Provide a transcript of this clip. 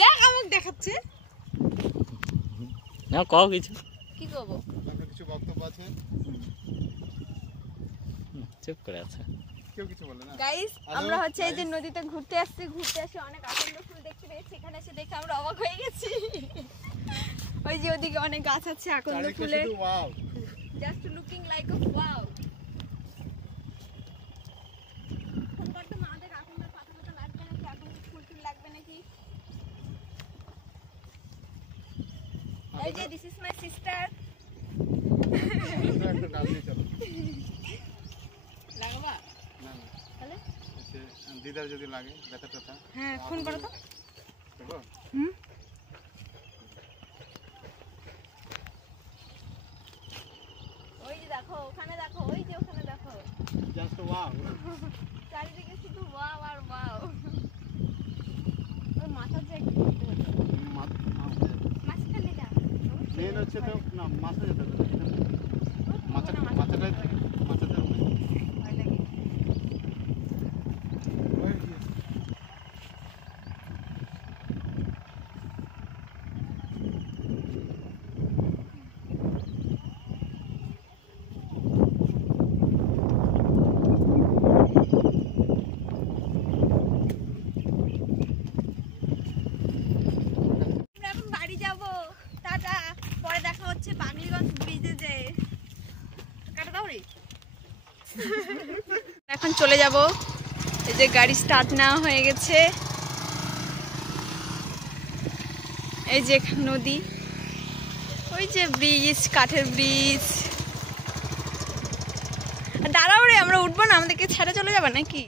দেখ আমাকে দেখাচ্ছে না, কও কিছু। কি করবো? আপনার কিছু বক্তব্য আছে? চুপ করে আছে, কেউ কিছু বলে না। গাইস, আমরা হচ্ছে এই যে নদীতে ঘুরতে আসছি, ঘুরতে এসে অনেক আকন্দ ফুল দেখতে পেয়েছি। এখানে এসে দেখে আমরা অবাক হয়ে গেছি। ওই যে ওদিকে অনেক গাছ আছে আকন্দ ফুলের, ওয়াও, জাস্ট লুকিং লাইক আ ওয়াও। ফোন করতে আমাদের আকন্দ পাতা পাতা লাগবে নাকি, আকন্দ ফুল ফুল লাগবে নাকি? এই যে দিস ইজ মাই সিস্টার। একটা ডাল দিয়ে চলো। লাগাবা? না না, তাহলে দিদার যদি লাগে ব্যথা টথা। হ্যাঁ, ফোন করো তো। দেখো ওই যে দেখো, ওখানে দেখো, ওই যে ওখানে দেখো, জাস্ট ওয়াও। চারিদিকে শুধু ওয়াও আর ওয়াও। ওই মাথা যে একটু করতে হতো, মাঝখানে যা মেন হচ্ছে তো না, মাথা যেতে হবে। মাথাটা মাথাটা ভয় লাগে। আমরা এখন বাড়ি যাব, টাটা। পরে দেখা হচ্ছে বাংলিগঞ্জ ব্রিজে যে। কাটা দাও রে। এখন চলে যাব, এই যে গাড়ি স্টার্ট নেওয়া হয়ে গেছে। এই যে নদী, ওই যে ব্রিজ, কাঠের ব্রিজ। দাঁড়াও রে, আমরা উঠবো না? আমাদেরকে ছেড়ে চলে যাবে নাকি?